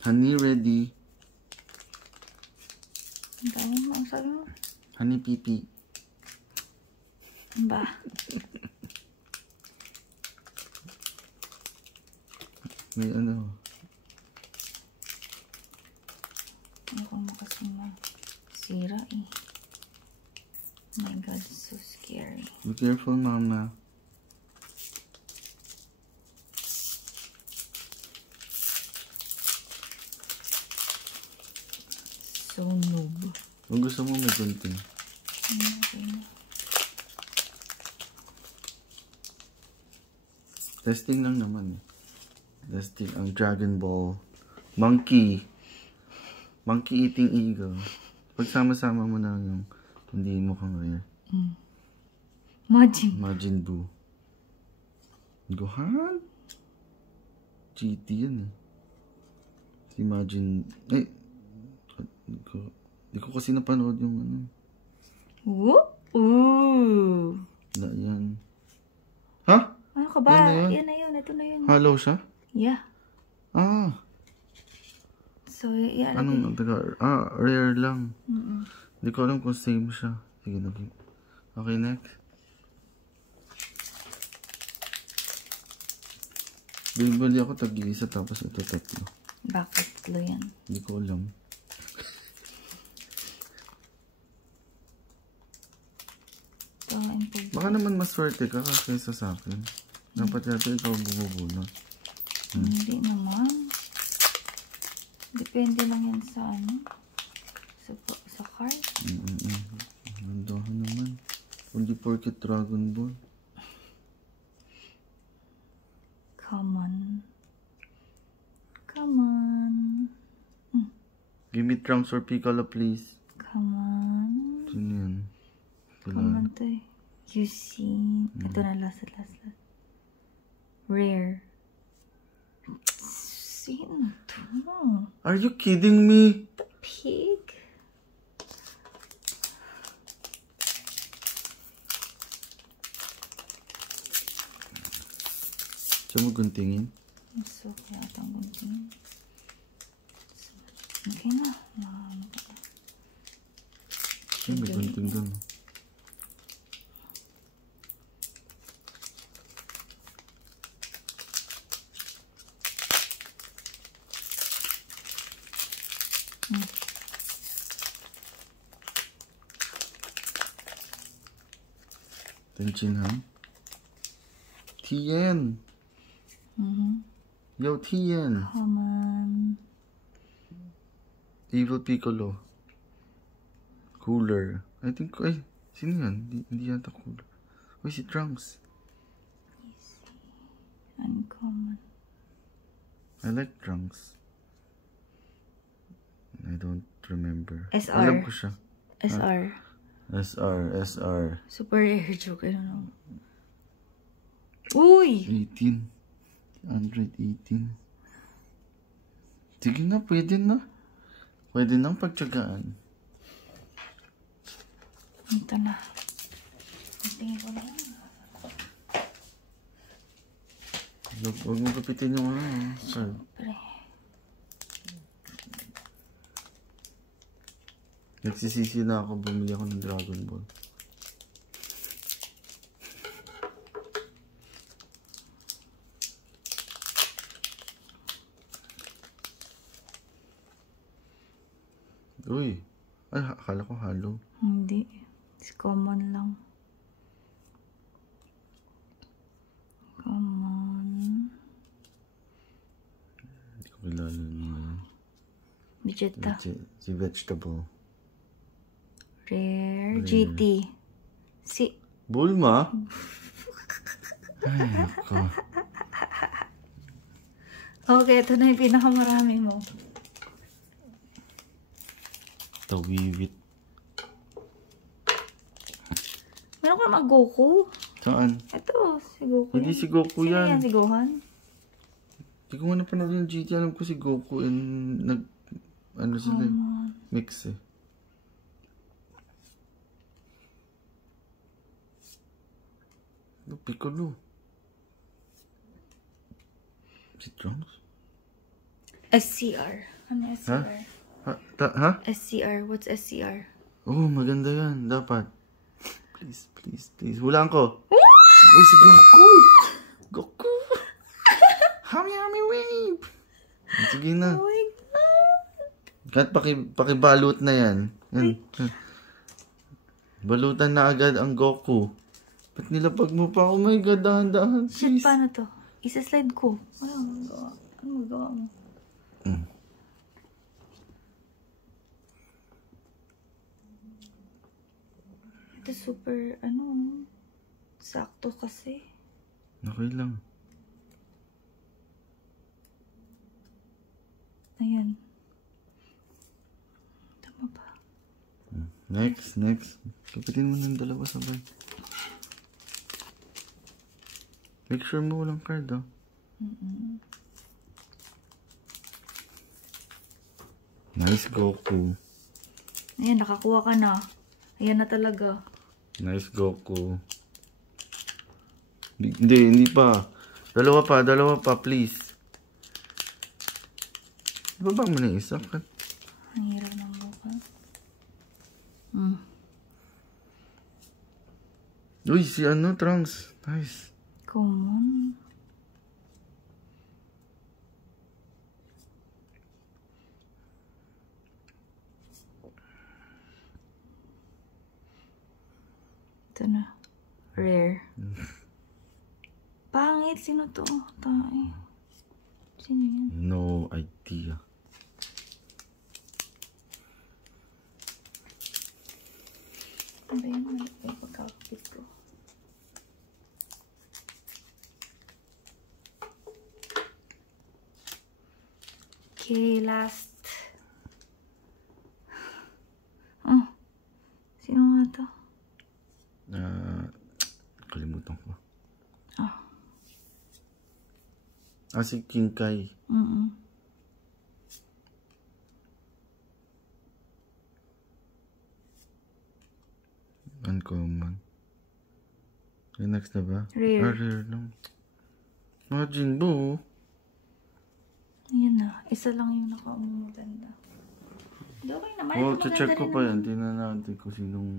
Honey ready. Ang tawag mo, ang sabi mo? Honey pipi. Ba? May ano. Ako mo kasi masira eh. Oh my God, so scary. Be careful, mama. So noob. Kung gusto mo, may gunting. Okay. Testing lang naman eh. Testing ang Dragon Ball. Monkey eating eagle. Pagsama-sama mo na yung hindi mo kang rare. Majin Buu. Gohan? GT yan eh. Si Majin... Di ko kasi napanood yung ano. Ooh! Na yan. Ha? Ano ka ba? Yan na Yan na yun. Ito na yun. Hollow siya? Yeah. Ah. So, yan. Anong rare lang. Hindi ko alam kung same siya. Sige, okay, next. Bili ako tag-iisa tapos ito tatlo. Bakit tatlo yan? Hindi ko alam. Baka naman maswerte ka kaysa sa akin. Dapat yata ikaw bububunot. Hindi naman. Depende lang yan sa ano. Sa card. Nandahan naman. Hindi porket Dragon Ball. Come on. Come on. Give me Trunks or Piccolo, please. Come on. Sino yan? Come on to eh. You see. Ito na last. Rare. Sino to? Are you kidding me? The pig? Siya mo guntingin? So, kaya atang guntingin. Okay na. Siya may gunting doon. Tenchin Han. Tien. Yo, Tien. Come on. Evil Piccolo. Cooler. I think, ay, sino yan? Hindi yata Cooler. Uy, si Trunks. Easy. Uncommon. I like Trunks. I don't remember. SR. Alam ko siya. SR. SR. Super rare joke. I don't know. Uy! 18. 118. Sige na, pwede na. Pwede nang pagtsagaan. Ito na. Tingin ko na yun. Huwag mo kapitin yung card. Siyempre. Nagsisisi na ako, bumili ako ng Dragon Ball. Uy! Ay, akala ko halo. Hindi. It's common lang. Come on. Hindi ko kilala naman. Vegeta. Si Vegetable. Rare. GT. Si. Bulma? Ay, ako. Okay, ito na yung pinakamarami mo. Tawiwit. Meron ka naman Goku. Saan? Ito, si Goku. Hindi si Goku Sino yan. Si Gohan? Hindi ko nga napanood yung GT. Alam ko si Goku and ano sila mix eh. Piccolo. Si Trunks? SCR. Ano SCR? Ha? SCR. What's SCR? Oh, maganda yan. Dapat. Please, please, please. Hulaan ko. Uy, si Goku! Goku! Hami, hami, wave! Sige na. Oh my God! Kahit pakibalot na yan. Yan. Balutan na agad ang Goku. Ba't nilapag mo pa? Oh my God, dahan-dahan. Shit, paano to? Isa-slide ko. Wala akong magawa. Ano magawa mo? Ito super, sakto kasi. Okay lang. Ayan. Tama ba? Next. Kapitin mo ng dalawa sabay. Make sure mo walang card, oh. Nice, Goku. Ayan, nakakuha ka na. Ayan na talaga. Nice, Goku. Hindi pa. Dalawa pa, please. Ibaba mo na isa. Ang hirap ng buka. Uy, si Trunks. Nice. Come on. Ito na. Rare. Pangit. Sino to? Tae. Sino yan? No idea. Ano ba yan? May pagkakapit ko. Okay, last. Oh. Sino nga to? Kalimutan ko. Oh. Si King Kai. Uncommon. Yung next na ba? Rare. Rare lang. Majin Buu. Ayan na. Isa lang yung nakaumaganda. Hindi, okay naman. Oh, Ito maganda check ko rin pa naman. yan. Tingnan natin kung sinong